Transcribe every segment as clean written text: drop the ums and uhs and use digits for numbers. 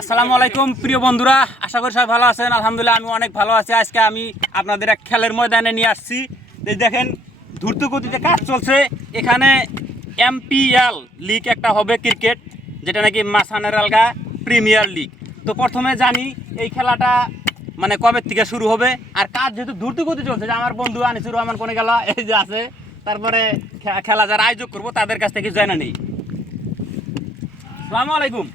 আসসালামু আলাইকুম প্রিয় বন্ধুরা, আশা করি সবাই ভালো আছেন। আলহামদুলিল্লাহ আমি অনেক ভালো আছি। আজকে আমি আপনাদের এক খেলার ময়দানে নিয়ে আসছি। এই দেখেন দ্রুত গতিতে কাজ চলছে এখানে। এমপিএল লিগ একটা হবে ক্রিকেট, যেটা নাকি মাসানের আলগা প্রিমিয়ার লিগ। তো প্রথমে জানি এই খেলাটা মানে কবে থেকে শুরু হবে, আর কাজ যেহেতু দ্রুত গতি চলছে, যে আমার বন্ধু আনিসুর রহমান কোনে গেল, এই যে আছে। তারপরে খেলা যারা আয়োজক করবো তাদের কাছ থেকে জানা নেই। আসসালামু আলাইকুম।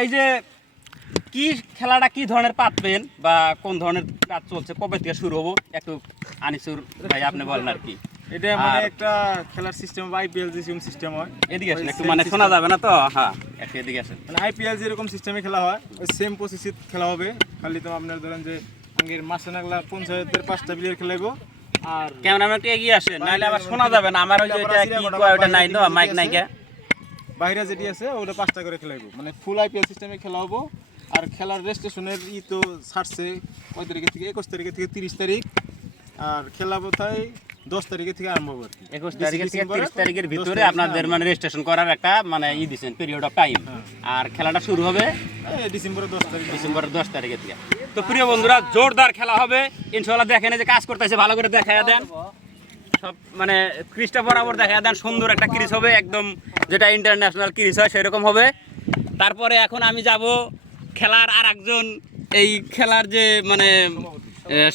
এই যে কি খেলাটা কি ধরনের পাতবেন বা কোন ধরনের কাজ চলছে, কবে থেকে শুরু হবো, একটু আনিসুর ভাই আপনি বলেন আর কি। এটা মানে একটা খেলার সিস্টেম আইপিএল যেরকম সিস্টেম হয়, এদিকে আসেন একটু, মানে শোনা যাবে না তো। হ্যাঁ একটু এদিকে আসেন। মানে আইপিএল যেরকম সিস্টেমে খেলা হয় ওই সেম প্রসেসে খেলা হবে। খালি তো আপনার ধরেন যে আগের মাসে নাগলা পঞ্চায়েতের 5টা প্লেয়ার খেলাইবো। আর ক্যামেরাম্যান একটু এগিয়ে আসেন, নাহলে আবার শোনা যাবে না। আমার ওই যে এটা কি কয় ওটা নাই তো, মাইক নাই কে। বাইরে যেটি আছে ওটা 5টা করে খেলাইবো, মানে ফুল আইপিএল সিস্টেমে খেলা হবো। আর খেলার রেজিস্ট্রেশনের তো ছাড়ছে কয় তারিখের থেকে, 21 তারিখের থেকে 30 তারিখ। আর খেলা বোধহয় 10 তারিখের থেকে আরম্ভ হবে আর কি। 21 তারিখের থেকে 30 তারিখের ভিতরে আপনাদের মানে রেজিস্ট্রেশন করার একটা মানে দিচ্ছেন পিরিয়ড অফ টাইম। আর খেলাটা শুরু হবে ডিসেম্বরের 10 তারিখ। ডিসেম্বরের 10 তারিখের থেকে। তো প্রিয় বন্ধুরা, জোরদার খেলা হবে ইনশাআল্লাহ। দেখেন এই যে কাজ করতেছে, ভালো করে দেখাইয়া দেন সব, মানে ক্রিজটা বরাবর দেখাইয়া দেন। সুন্দর একটা ক্রিজ হবে, একদম যেটা ইন্টারন্যাশনাল ক্রিজ হয় সেরকম হবে। তারপরে এখন আমি যাব খেলার আর একজন, এই খেলার যে মানে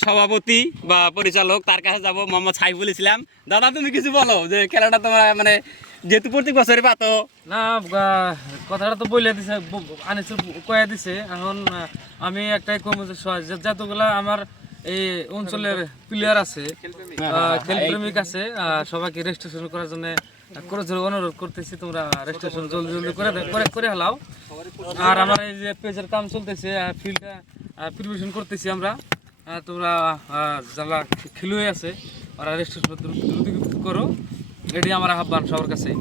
সভাপতি বা পরিচালক, তার কাছে যাব, মোহাম্মদ সাইফুল ইসলাম। দাদা তুমি কিছু বলো, যে খেলাটা তোমরা মানে যেহেতু প্রত্যেক বছরই পাতো। না, কথাটা তো বলে দিছে, আনিসুর কয়ে দিছে। এখন আমি একটাই কম, যতগুলা আমার এই অঞ্চলের প্লেয়ার আছে, খেলপ্রেমিক আছে, সবাইকে রেজিস্ট্রেশন করার জন্য অনুরোধ করতেছি, তোমরা রেজিস্ট্রেশন জলদি জলদি করে হেলাও। আর আমার এই যে পেজের কাম চলতেছে, ফিল্ডটা প্রিপারেশন করতেছি আমরা। তোমরা যারা খেলুড়ে আছে ওরা রেজিস্ট্রেশন দ্রুত করো, এটি আমার আহ্বান সবার কাছে।